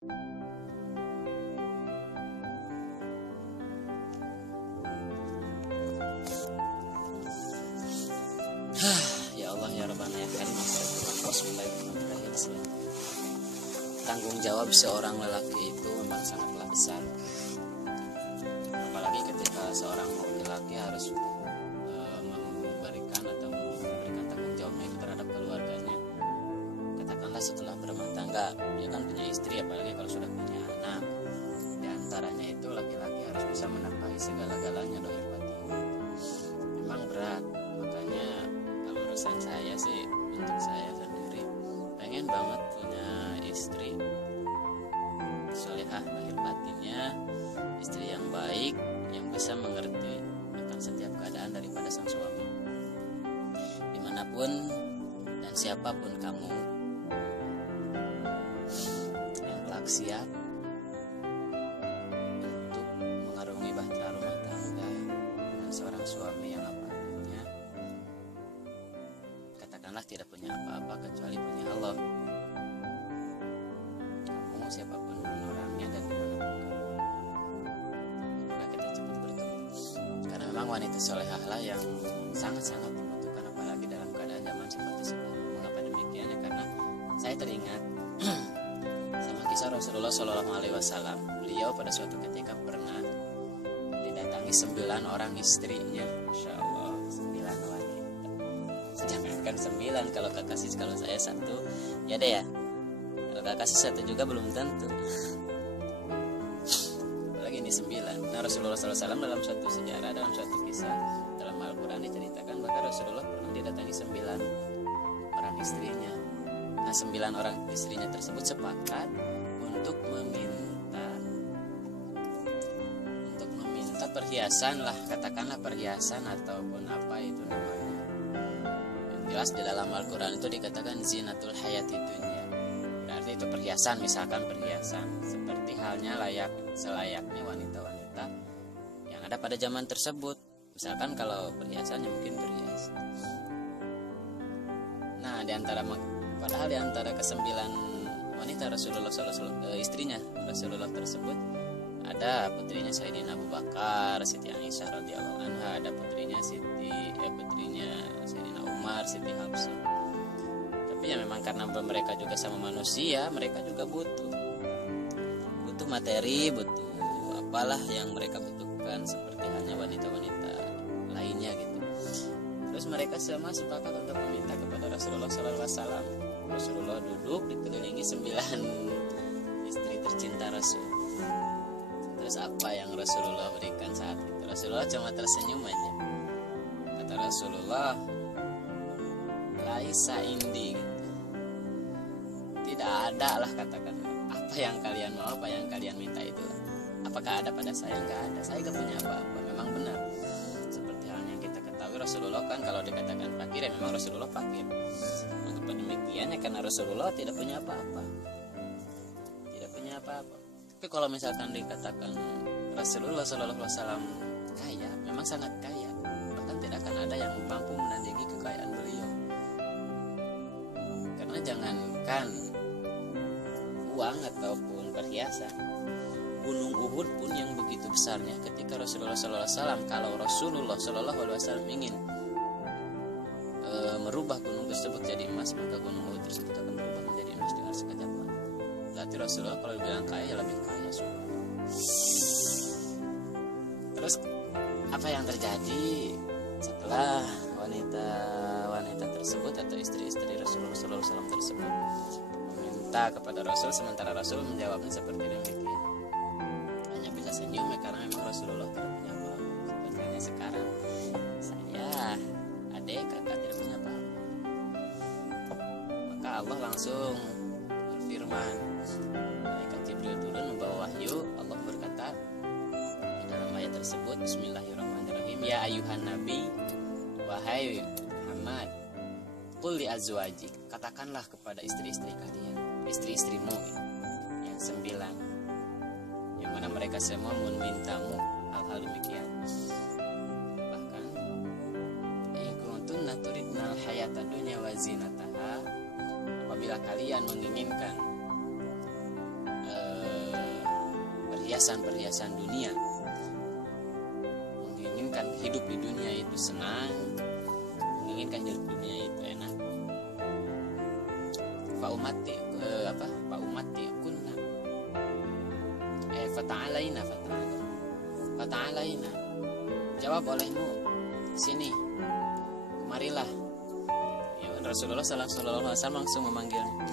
Ya Allah ya Rabbana ya Karim, bismillahirrahmanirrahim. Tanggung jawab seorang lelaki itu memang sangatlah besar, apalagi ketika seorang lelaki harus memberikan tanggung jawabnya itu terhadap keluarganya. Katakanlah setelah berumah tangga, dia kan punya istri, apalagi kalau sudah punya anak. Di antaranya itu laki-laki harus bisa menafkahi segala-galanya dohir batin. Memang berat, makanya kalau urusan saya sih, untuk saya sendiri pengen banget punya istri solehah lahir batinnya, istri yang baik, yang bisa mengerti akan setiap keadaan daripada sang suami. Dimanapun dan siapapun kamu yang telah siap untuk mengarungi bahtera rumah tangga dengan seorang suami yang apa adanya, katakanlah tidak punya apa-apa kecuali punya Allah. Kamu siapapun orangnya dan dimanapun kamu, semoga kita cepat bertemu, karena memang wanita solehah lah yang sangat-sangat dibutuhkan, apalagi dalam keadaan zaman seperti sekarang. Mengapa demikian? Ya karena saya teringat sama kisah Rasulullah SAW. Beliau pada suatu ketika pernah didatangi 9 orang istrinya. Masya Allah, 9 wanita. Jangankan 9, kalau kekasih, kalau saya 1 ya deh ya, kalau kekasih 1 juga belum tentu, apalagi ini 9. Nah, Rasulullah SAW dalam suatu sejarah, dalam suatu kisah dalam Al-Quran diceritakan bahwa Rasulullah pernah didatangi 9 orang istrinya. Nah, 9 orang istrinya tersebut sepakat untuk meminta perhiasan lah, katakanlah perhiasan ataupun apa itu namanya. Yang jelas di dalam Al-Quran itu dikatakan zinatul hayati dunya, berarti itu perhiasan, misalkan perhiasan seperti halnya selayaknya wanita-wanita yang ada pada zaman tersebut. Misalkan kalau perhiasannya mungkin perhiasan. Nah, padahal di antara ke-9 wanita Rasulullah SAW, istrinya Rasulullah tersebut, ada putrinya Sayyidina Abu Bakar, Siti Aisyah radhiyallahu anha, ada putrinya Sayyidina Umar, Siti Hafsah. Tapi ya memang karena mereka juga sama manusia, mereka juga butuh materi, butuh apalah yang mereka butuhkan seperti halnya wanita-wanita lainnya gitu. Terus mereka semua sepakat untuk meminta kepada Rasulullah SAW. Rasulullah duduk dikelilingi 9 istri tercinta Rasul. Terus apa yang Rasulullah berikan saat itu? Rasulullah cuma tersenyum aja. Kata Rasulullah, laisa indi gitu. Tidak ada lah, katakan apa yang kalian mau, apa yang kalian minta itu. Apakah ada pada saya? Enggak ada. Saya gak punya apa-apa. Memang benar. Seperti halnya yang kita ketahui, Rasulullah kan kalau dikatakan fakir, ya memang Rasulullah fakir. Mengapa demikian? Ya karena Rasulullah tidak punya apa-apa. Tidak punya apa-apa. Tapi kalau misalkan dikatakan Rasulullah SAW kaya, memang sangat kaya. Bahkan tidak akan ada yang mampu menandingi kekayaan beliau. Karena jangankan uang ataupun perhiasan, Gunung Uhud pun yang begitu besarnya, ketika Rasulullah SAW, kalau Rasulullah SAW ingin merubah gunung tersebut jadi emas, maka gunung Uhud tersebut akan berubah menjadi emas dengan sekejap mata. Berarti Rasulullah kalau dibilang kaya, ya lebih kaya semua. Terus apa yang terjadi setelah wanita tersebut atau istri-istri Rasulullah SAW tersebut meminta kepada Rasul, sementara Rasul menjawabnya seperti demikian, hanya bisa senyum ya, karena memang Rasulullah tidak punya apa-apa. Sepertinya sekarang saya, adik, kakak tidak punya apa-apa. Maka Allah langsung berfirman, malaikat Jibril turun membawa wahyu. Allah berkata di dalam ayat tersebut, Bismillahirrahmanirrahim, ya ayuhan nabi, wahai Muhammad, qul li azwajik, katakanlah kepada istri-istri kalian, istri-istrimu yang 9, yang mana mereka semua memintamu hal-hal demikian. Bahkan in kuntunna turidnal hayata dunya wa zinataha, apabila kalian menginginkan perhiasan dunia, menginginkan hidup di dunia itu senang, menginginkan hidup dunia itu enak. Pak umati kunna fata'alaina, jawab olehmu, sini, marilah. Ya, Rasulullah sallallahu alaihi wasallam langsung memanggilnya.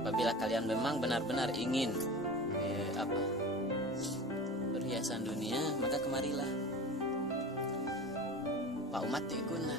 Apabila kalian memang benar-benar ingin perhiasan dunia, maka kemarilah. Pak umati kunna,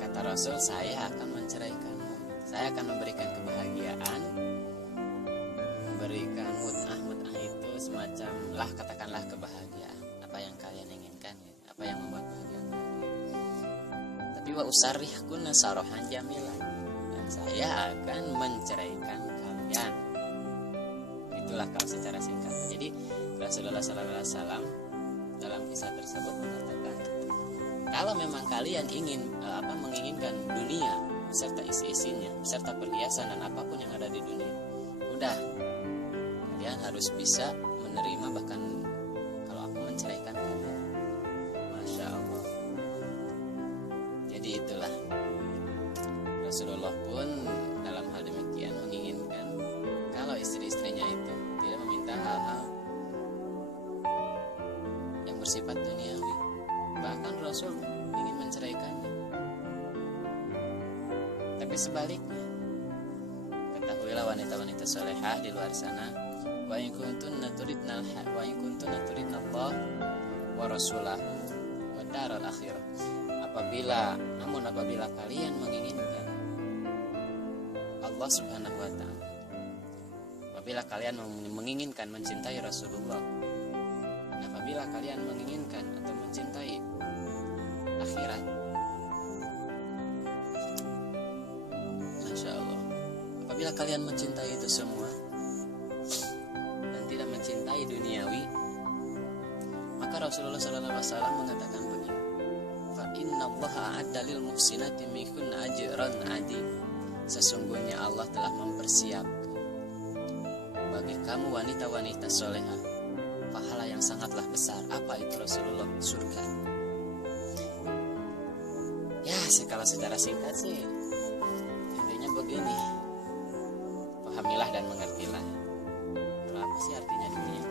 kata Rasul, saya akan menceraikanmu, saya akan memberikan kebahagiaan, memberikan mut'ah itu semacam katakanlah kebahagiaan, apa yang kalian inginkan, apa yang membuat bahagia kalian. Tapi wa usarrihkunna sarahan jamilan, dan saya akan menceraikan kalian. Itulah kalau secara singkat. Jadi Rasulullah SAW dalam kisah tersebut mengatakan, kalau memang kalian menginginkan dunia beserta isi-isinya, beserta perhiasan dan apapun yang ada di dunia, udah, kalian harus bisa menerima, bahkan kalau aku menceraikan kalian. Masya Allah. Jadi itulah, Rasulullah pun dalam hal demikian menginginkan kalau istri-istrinya itu tidak meminta hal-hal yang bersifat duniawi. Bahkan Rasul ingin menceraikannya. Tapi sebaliknya, ketahuilah wanita-wanita solehah di luar sana, wa in kuntunna turidna Allah wa rasulahu wa daral akhirah. Apabila kalian menginginkan Allah Subhanahu wa taala, apabila kalian menginginkan mencintai Rasulullah, dan apabila kalian menginginkan atau mencintai akhirat, Masya Allah, apabila kalian mencintai itu semua dan tidak mencintai duniawi, maka Rasulullah SAW mengatakan begini, fa innallaha a'adda lil muhsinati minkunna ajran 'azim. Sesungguhnya Allah telah mempersiapkan bagi kamu wanita-wanita solehah pahala yang sangatlah besar. Apa itu Rasulullah? Surga. Ya, kalau secara singkat sih intinya begini, pahamilah dan mengertilah. Apa sih artinya dunia?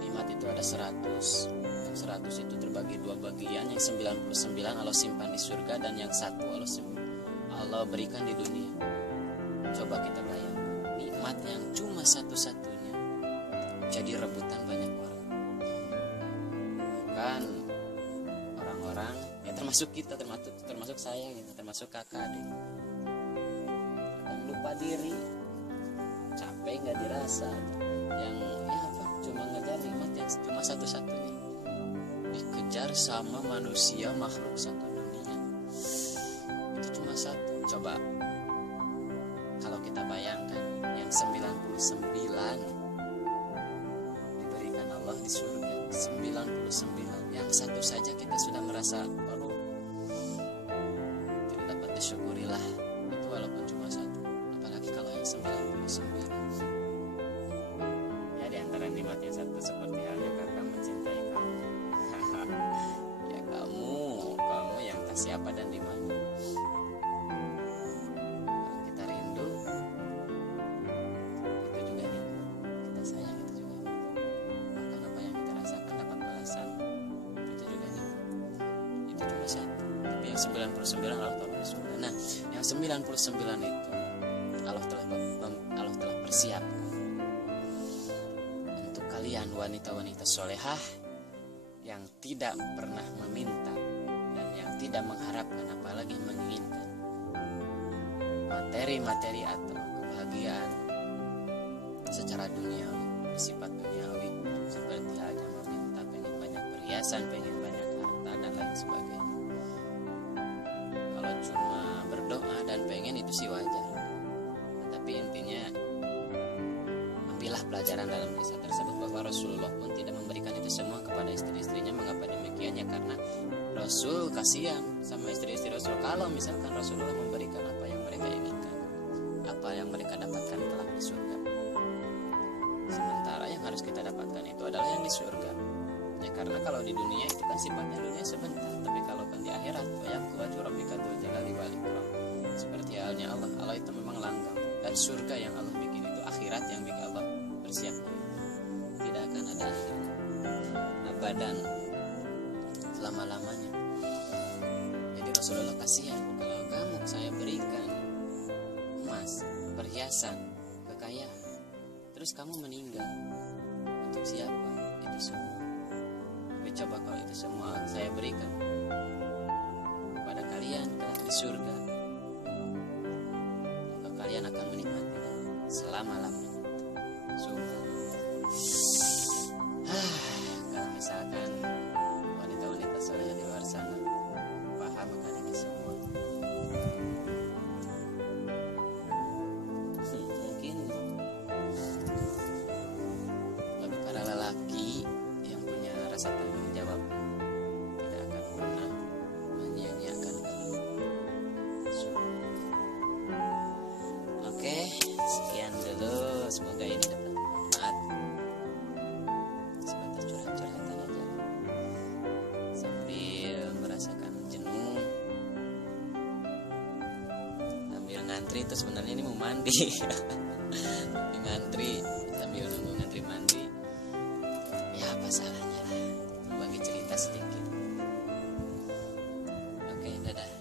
Nikmat itu ada 100. Yang 100 itu terbagi dua bagian, yang 99 Allah simpan di surga, dan yang satu Allah berikan di dunia. Coba kita bayangkan, nikmat yang cuma satu-satunya jadi rebutan banyak orang. Bahkan orang-orang, ya termasuk kita, termasuk saya gitu, termasuk kakak adik, lupa diri, capek nggak dirasa, yang cuma ngejar nikmat yang cuma satu-satunya, dikejar sama manusia makhluk satu dunia, itu cuma satu. Coba kalau kita bayangkan yang 99 diberikan Allah di surga, 99, yang satu saja kita sudah merasa tidak dapat disyukurilah, itu walaupun cuma satu, apalagi kalau yang 99. Ya, di antara nikmat yang satu seperti halnya kakak mencintai kamu. Ya, kamu yang tak siapa dan di mana. Kita rindu, itu juga nih. Kita sayang, itu juga nih. Bahkan apa yang kita rasakan dapat balasan, itu juga nih. Itu cuma satu. Tapi yang 99 Allah taruh di surga. Nah, yang 99 itu Allah telah persiapkan untuk kalian wanita-wanita solehah yang tidak pernah meminta dan yang tidak mengharapkan, apalagi menginginkan materi-materi atau kebahagiaan secara duniawi, bersifat duniawi, seperti halnya meminta pengen banyak perhiasan, pengen banyak harta dan lain sebagainya. Kalau cuma berdoa dan pengen, itu sih wajar, tapi intinya ambillah pelajaran dalam kisah tersebut bahwa Rasulullah pun tidak memberikan itu semua kepada istri-istrinya. Mengapa demikiannya? Karena Rasul kasihan sama istri-istri Rasul. Kalau misalkan Rasulullah memberikan apa yang mereka inginkan, apa yang mereka dapatkan telah harus kita dapatkan itu adalah yang di surga. Ya karena kalau di dunia itu kan sifatnya dunia sebentar, tapi kalau kan di akhirat wayaqtu wajhu rabbika dzul jalali wal ikram. Seperti halnya Allah, Allah itu memang langgam, dan surga yang Allah bikin itu akhirat yang bikin Allah persiapkan. Tidak akan ada akhir, abadan, selama-lamanya. Jadi Rasulullah kasihan, kalau kamu saya berikan emas, perhiasan, kekayaan, terus kamu meninggal, untuk siapa itu semua? Tapi coba kalau itu semua saya berikan kepada kalian kelak di surga, maka kalian akan menikmatinya selama-lamanya. Kalau misalkan wanita-wanita soleh di luar sana paham akan ini semua, mungkin bagi para lelaki yang punya rasa tanggung jawab tidak akan pernah menyia-nyiakan kalian. Oke, sekian dulu, semoga ini dapat manfaat. Sebatas curhat-curhatan aja sambil merasakan jenuh, sambil ngantri. Itu sebenarnya ini mau mandi tapi ngantri sambil nunggu ngantri mandi, ya apa salahnya lah berbagi cerita sedikit. Oke, dadah.